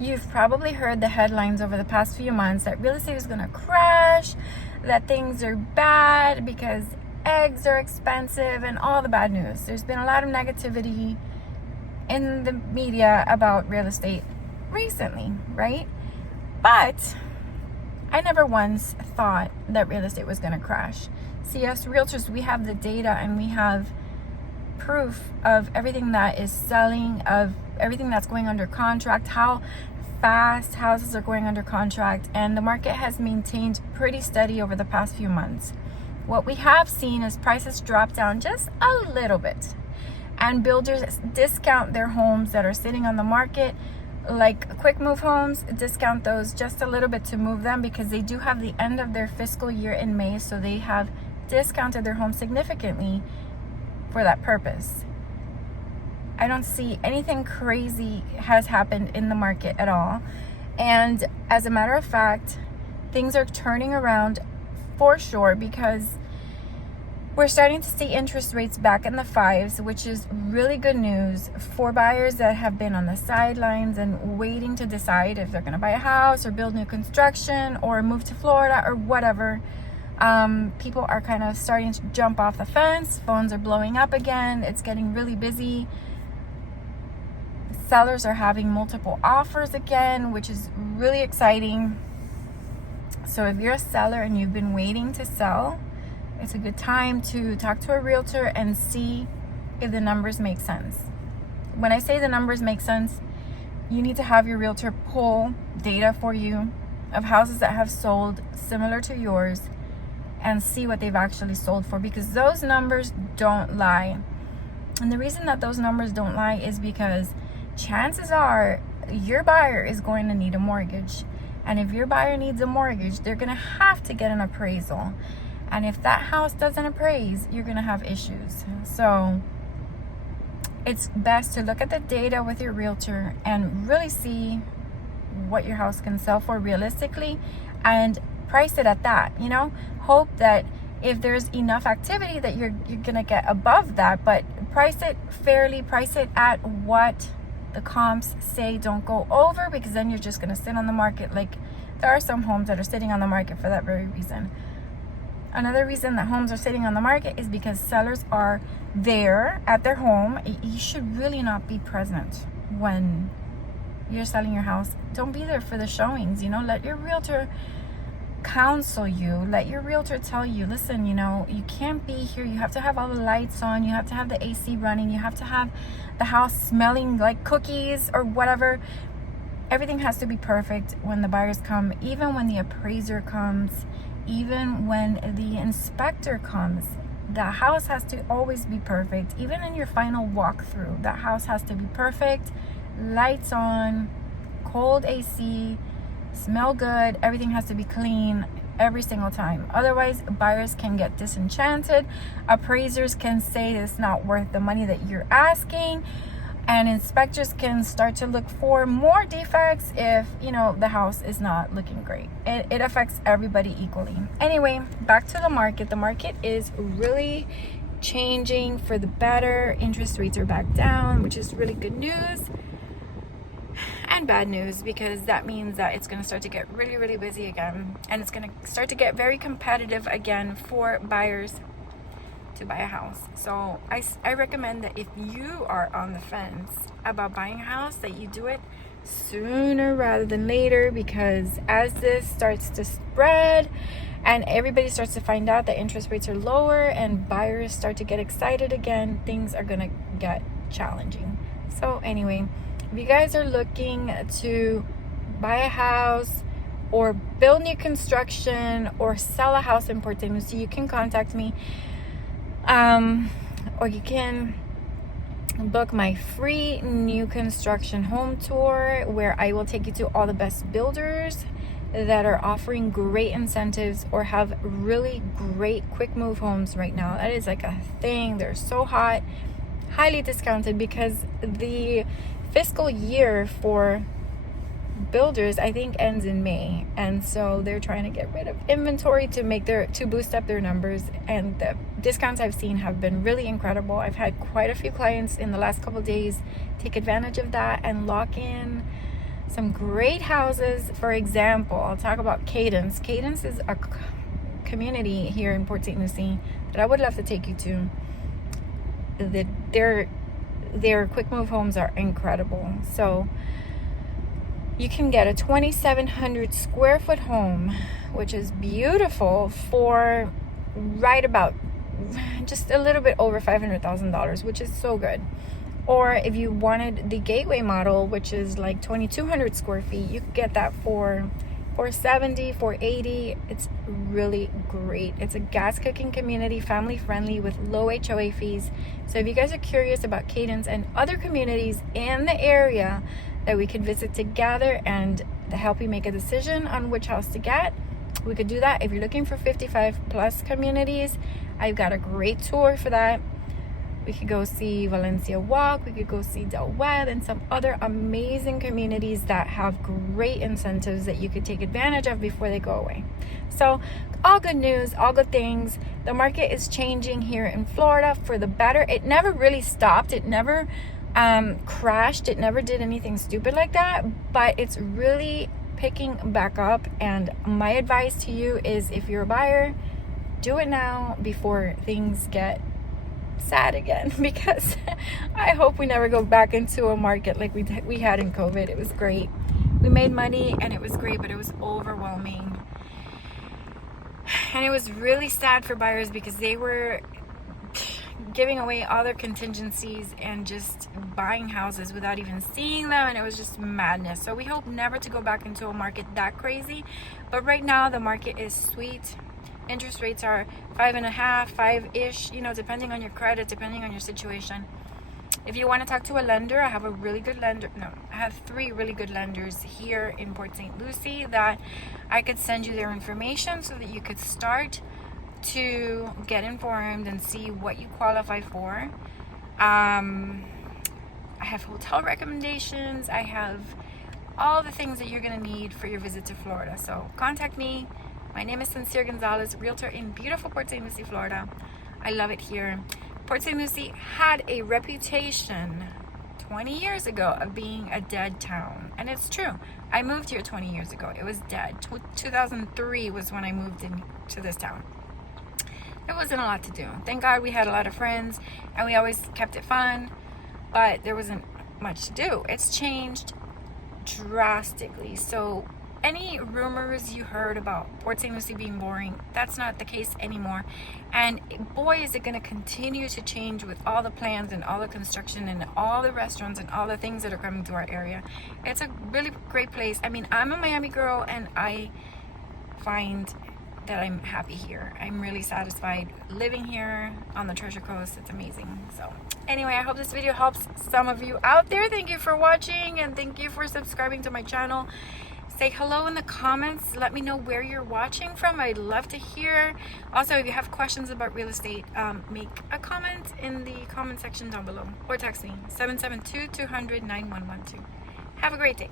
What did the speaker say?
You've probably heard the headlines over the past few months that real estate is going to crash, that things are bad because eggs are expensive, and all the bad news. There's been a lot of negativity in the media about real estate recently, right? But I never once thought that real estate was going to crash. See, us realtors, we have the data and we have proof of everything that is selling, of everything that's going under contract, how fast houses are going under contract, and the market has maintained pretty steady over the past few months. What we have seen is prices drop down just a little bit, and builders discount their homes that are sitting on the market, like quick move homes, discount those just a little bit to move them because they do have the end of their fiscal year in May, so they have discounted their homes significantly for that purpose. I don't see anything crazy has happened in the market at all. And as a matter of fact, things are turning around for sure because we're starting to see interest rates back in the 5s, which is really good news for buyers that have been on the sidelines and waiting to decide if they're going to buy a house or build new construction or move to Florida or whatever. People are kind of starting to jump off the fence. Phones are blowing up again. It's getting really busy. Sellers are having multiple offers again, which is really exciting. So if you're a seller and you've been waiting to sell, it's a good time to talk to a realtor and see if the numbers make sense. When I say the numbers make sense, you need to have your realtor pull data for you of houses that have sold similar to yours and see what they've actually sold for, because those numbers don't lie. And the reason that those numbers don't lie is because chances are your buyer is going to need a mortgage. And if your buyer needs a mortgage, they're going to have to get an appraisal. And if that house doesn't appraise, you're going to have issues. So it's best to look at the data with your realtor and really see what your house can sell for realistically and price it at that. Hope that if there's enough activity that you're going to get above that, but price it fairly, price it at what the comps say. Don't go over, because then you're just going to sit on the market. Like, there are some homes that are sitting on the market for that very reason. Another reason that homes are sitting on the market is because sellers are there at their home. You should really not be present when you're selling your house. Don't be there for the showings. Let your realtor counsel you. Let your realtor tell you, listen, you can't be here. You have to have all the lights on. You have to have the AC running. You have to have the house smelling like cookies or whatever. Everything has to be perfect when the buyers come, even when the appraiser comes, even when the inspector comes. The house has to always be perfect. Even in your final walkthrough, that house has to be perfect. Lights on, cold AC, smell good. Everything has to be clean every single time. Otherwise, buyers can get disenchanted. Appraisers can say it's not worth the money that you're asking. And inspectors can start to look for more defects if, the house is not looking great. It affects everybody equally. Anyway, back to the market. The market is really changing for the better. Interest rates are back down, which is really good news. And bad news, because that means that it's going to start to get really, really busy again. And it's going to start to get very competitive again for buyers to buy a house. So I recommend that if you are on the fence about buying a house, that you do it sooner rather than later, because as this starts to spread and everybody starts to find out that interest rates are lower and buyers start to get excited again, things are going to get challenging. So anyway, if you guys are looking to buy a house or build new construction or sell a house in Port St. you can contact me. Or you can book my free new construction home tour, where I will take you to all the best builders that are offering great incentives or have really great quick move homes right now. That is like a thing. They're so hot, highly discounted, because the fiscal year for builders, I think, ends in May, and so they're trying to get rid of inventory to boost up their numbers. And the discounts I've seen have been really incredible. I've had quite a few clients in the last couple of days take advantage of that and lock in some great houses. For example, I'll talk about Cadence. Cadence is a community here in Port St. Lucie that I would love to take you to. Their quick move homes are incredible. So you can get a 2,700 square foot home, which is beautiful, for right about just a little bit over $500,000, which is so good. Or if you wanted the gateway model, which is like 2,200 square feet, you could get that for $470, $480. It's really great. It's a gas cooking community, family friendly, with low HOA fees. So if you guys are curious about Cadence and other communities in the area that we could visit together and to help you make a decision on which house to get, we could do that. If you're looking for 55 plus communities, I've got a great tour for that. We could go see Valencia Walk, we could go see Del Webb, and some other amazing communities that have great incentives that you could take advantage of before they go away. So all good news, all good things. The market is changing here in Florida for the better. It never really stopped. It never crashed. It never did anything stupid like that, but it's really picking back up. And my advice to you is, if you're a buyer, do it now before things get sad again, because I hope we never go back into a market like we had in COVID. It was great. We made money and it was great, but it was overwhelming. And it was really sad for buyers because they were giving away all their contingencies and just buying houses without even seeing them, and it was just madness. So we hope never to go back into a market that crazy. But right now the market is sweet. Interest rates are 5.5, 5-ish, depending on your credit, depending on your situation. If you want to talk to a lender, I have a really good lender. No, I have 3 really good lenders here in Port St. Lucie that I could send you their information so that you could start to get informed and see what you qualify for. I have hotel recommendations. I have all the things that you're going to need for your visit to Florida. So contact me. My name is Sonsire Gonzalez, realtor in beautiful Port St. Lucie, Florida. I love it here. Port St. Lucie had a reputation 20 years ago of being a dead town. And it's true. I moved here 20 years ago. It was dead. 2003 was when I moved into this town. There wasn't a lot to do. Thank God we had a lot of friends and we always kept it fun, but there wasn't much to do. It's changed drastically. So any rumors you heard about Port St. Lucie being boring, that's not the case anymore. And boy, is it going to continue to change with all the plans and all the construction and all the restaurants and all the things that are coming to our area. It's a really great place. I mean, I'm a Miami girl and I find that I'm happy here. I'm really satisfied living here on the Treasure Coast. It's amazing. So anyway, I hope this video helps some of you out there. Thank you for watching and thank you for subscribing to my channel. Say hello in the comments. Let me know where you're watching from. I'd love to hear. Also, if you have questions about real estate, make a comment in the comment section down below or text me 772-200-9112. Have a great day.